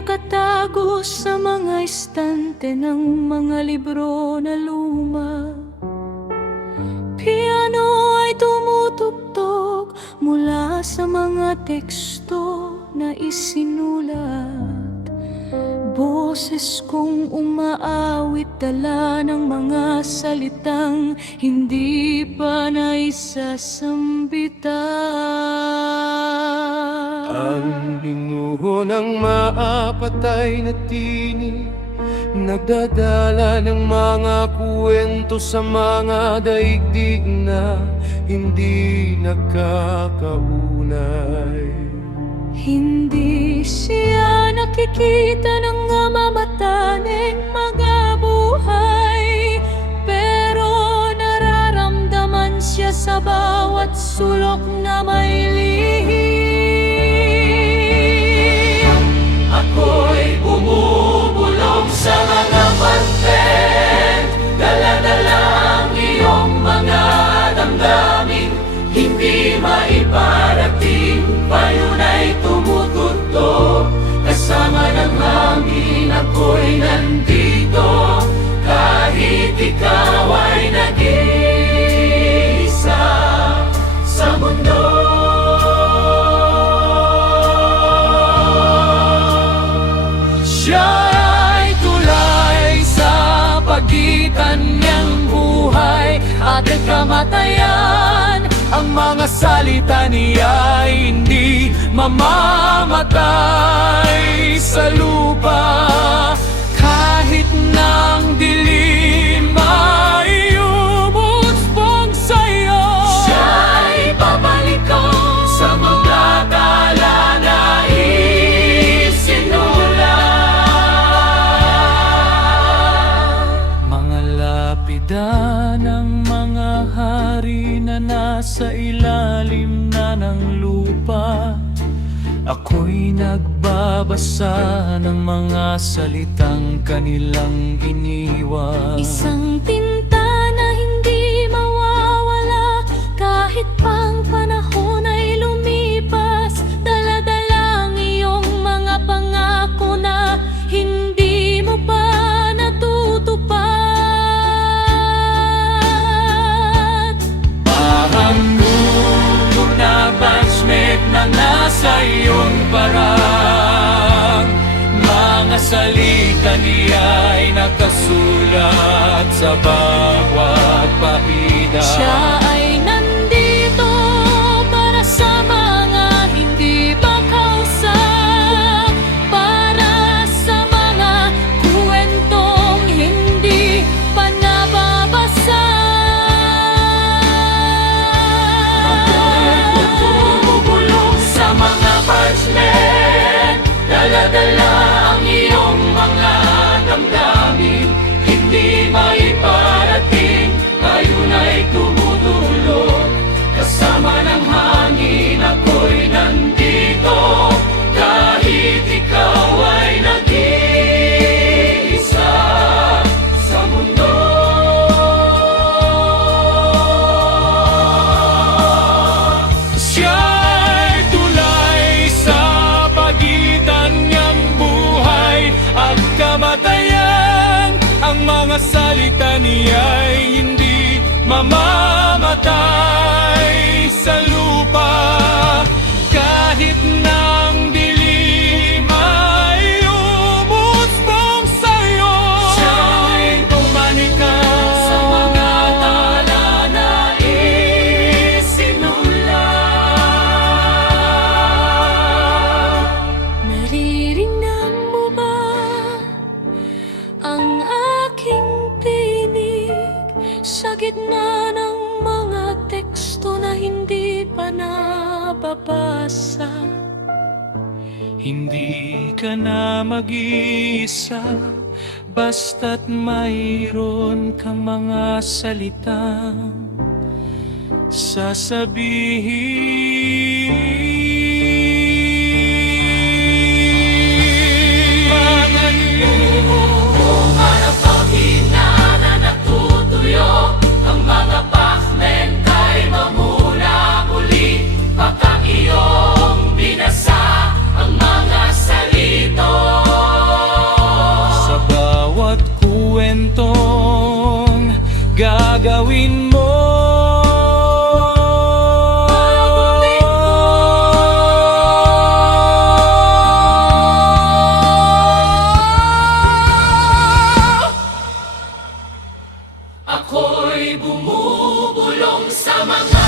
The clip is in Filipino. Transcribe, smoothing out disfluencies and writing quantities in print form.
nakatago sa mga estante ng mga libro na luma. Piano ay tumutugtog mula sa mga teksto na isinulat. Boses kong umaawit, dala ng mga salitang hindi pa naisasambitan. Ang linguho ng maapatay na tinig, nagdadala ng mga kwento sa mga daigdig na hindi nagkakaunay. Hindi siya nakikita ng mamamataning mga buhay, pero nararamdaman siya sa bawat sulok na may lihim. Ako'y bumubulong sa mga panten, dala-dala ang iyong mga damdamin, hindi maiparating, payon ay tumutugtog. Kasama ng hangin ako'y nandito, kahit ikaw ay nag-iisa sa mundo. Siya ay tulay sa pagitan niyang buhay at kamatayan. Ang mga salita niya ay hindi mamamatay sa lupa, kahit nang dilim ay umusbong sa'yo. Siya ay babalik ko sa mga tala na isinulat. Mga lapida ng mga hari na nasa ilalim na ng lupa, ako'y nagbabasa ng mga salitang kanilang iniwan. Isang tinta na hindi mawawala kahit pang panahon ay lumipas. Dala-dala ang iyong mga pangako na hindi mo pa natutupad. Pahangulo na batchmate na nasa iyong parang, mga salita niya ay nakasulat sa bawat pahina. Siya ay nandito para sa mga hindi pa kausap, para sa mga kwentong hindi pa nababasa. Bumubulong sa mga parchment, dala-dala ang iyong mga damdamin, hindi maiparating, ngayon ay tumutulog. Kasama ng hangin ako'y nandito, kahit ikaw ay nag-iisa sa mundo. Siya ay tulay sa pagitan niyang buhay at kamatayan. Ang mga salita niya ay hindi mamamatay sa lupa, kahit nang dilim ay umusbong sa'yo. Siya ay bumalik sa mga tala na isinulat. Naririnig mo ba ang aking tinig sa gitna ng mga teksto na hindi pa nababasa? Hindi ka na mag-iisa, basta't mayroon kang mga salitang sasabihin. Mga luho kung harap ang hinana natutuyo, ang mga pakmen kay mamula muli, baka iyong binasa ang mga salito. kwentong gagawin mo? Ako'y bumubulong sa mga